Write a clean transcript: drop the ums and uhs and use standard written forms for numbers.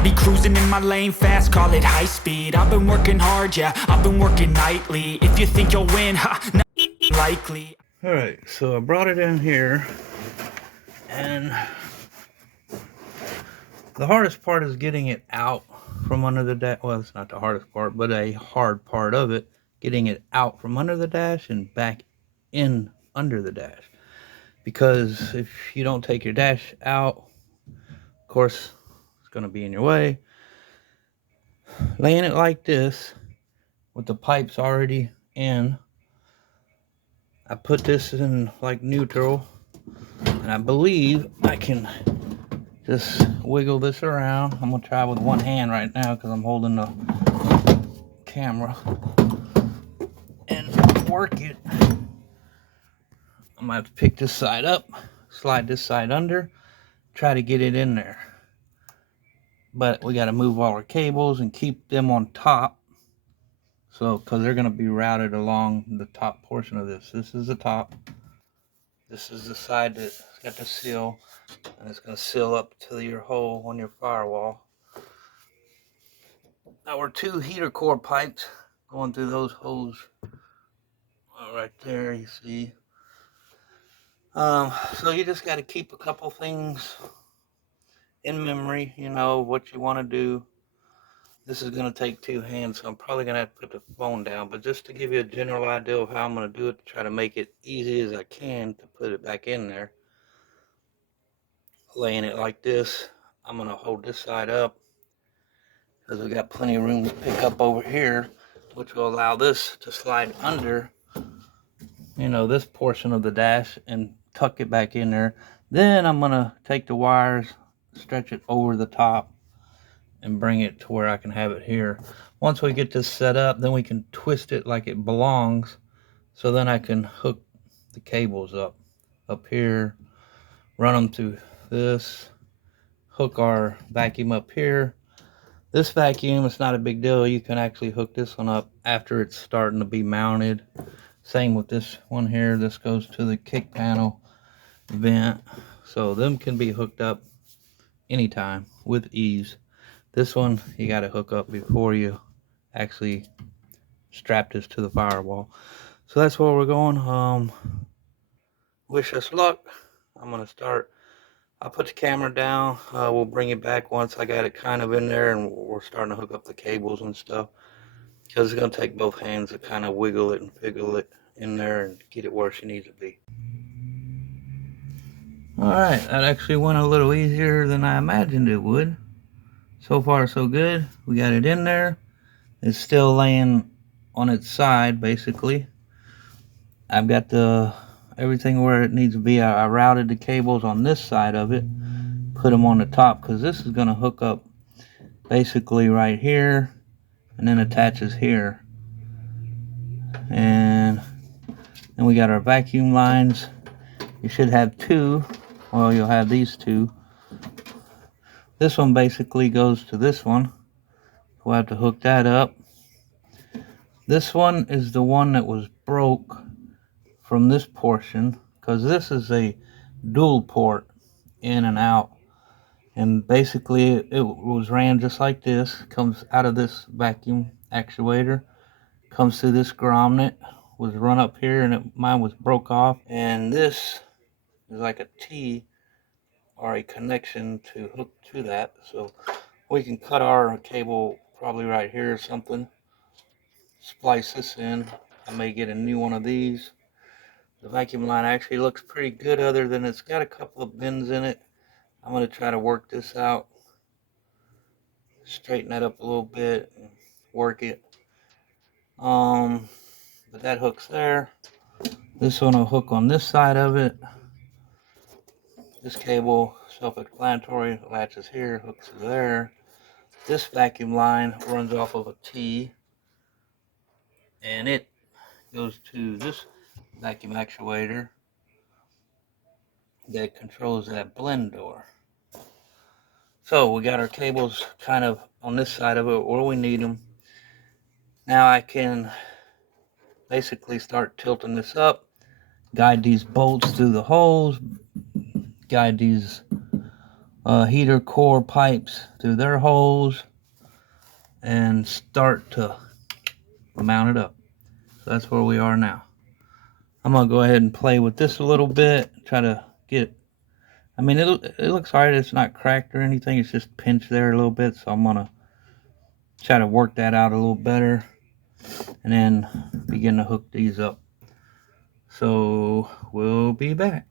I'll be cruising in my lane fast, call it high speed. I've been working hard, yeah, I've been working nightly. If you think you'll win, not likely. Alright, so I brought it in here, and the hardest part is getting it out from under the dash. Well, it's not the hardest part, but a hard part of it, getting it out from under the dash and back in under the dash. Because if you don't take your dash out, of course, it's going to be in your way. Laying it like this, with the pipes already in, I put this in like neutral, and I believe I can just wiggle this around. I'm going to try with one hand right now because I'm holding the camera, and work it. I'm going to have to pick this side up, slide this side under, try to get it in there. But we got to move all our cables and keep them on top. So, because they're going to be routed along the top portion of this. This is the top. This is the side that's got the seal, and it's going to seal up to your hole on your firewall. Now, we're 2 heater core pipes going through those holes right there, you see. So you just got to keep a couple things in memory, you know, what you want to do. This is going to take 2 hands, so I'm probably going to have to put the phone down. But just to give you a general idea of how I'm going to do it, to try to make it easy as I can to put it back in there. Laying it like this, I'm going to hold this side up, because we got plenty of room to pick up over here, which will allow this to slide under, you know, this portion of the dash and tuck it back in there. Then I'm going to take the wires, stretch it over the top, and bring it to where I can have it here. Once we get this set up, then we can twist it like it belongs, so then I can hook the cables up here, run them through this, hook our vacuum up here. This vacuum, it's not a big deal. You can actually hook this one up after it's starting to be mounted. Same with this one here. This goes to the kick panel vent, so them can be hooked up anytime with ease. This one you got to hook up before you actually strap this to the firewall. So that's where we're going. Wish us luck. I'm going to start. I'll put the camera down. We'll bring it back once I got it kind of in there and we're starting to hook up the cables and stuff. Because it's going to take both hands to kind of wiggle it and figgle it in there and get it where she needs to be. Alright, that actually went a little easier than I imagined it would. So far so good. We got it in there. It's still laying on its side basically. I've got everything where it needs to be. I routed the cables on this side of it, put them on the top, because this is going to hook up basically right here and then attaches here. And then we got our vacuum lines. You should have 2. Well, you'll have these 2. This one basically goes to this one. We'll have to hook that up. This one is the one that was broke from this portion, because this is a dual port in and out, and basically it was ran just like this. Comes out of this vacuum actuator, comes through this grommet, was run up here, and mine was broke off, and this is like a T or a connection to hook to that. So we can cut our cable probably right here or something, splice this in. I may get a new one of these. The vacuum line actually looks pretty good, other than it's got a couple of bends in it. I'm going to try to work this out, straighten that up a little bit, and work it. But that hook's there. This one will hook on this side of it. This cable, self-explanatory, latches here, hooks there. This vacuum line runs off of a T, and it goes to this vacuum actuator that controls that blend door. So we got our cables kind of on this side of it where we need them. Now I can basically start tilting this up, guide these bolts through the holes, guide these heater core pipes through their holes and start to mount it up. So that's where we are now. I'm gonna go ahead and play with this a little bit, try to get, I mean, it looks alright, it's not cracked or anything, it's just pinched there a little bit, so I'm gonna try to work that out a little better and then begin to hook these up. So we'll be back.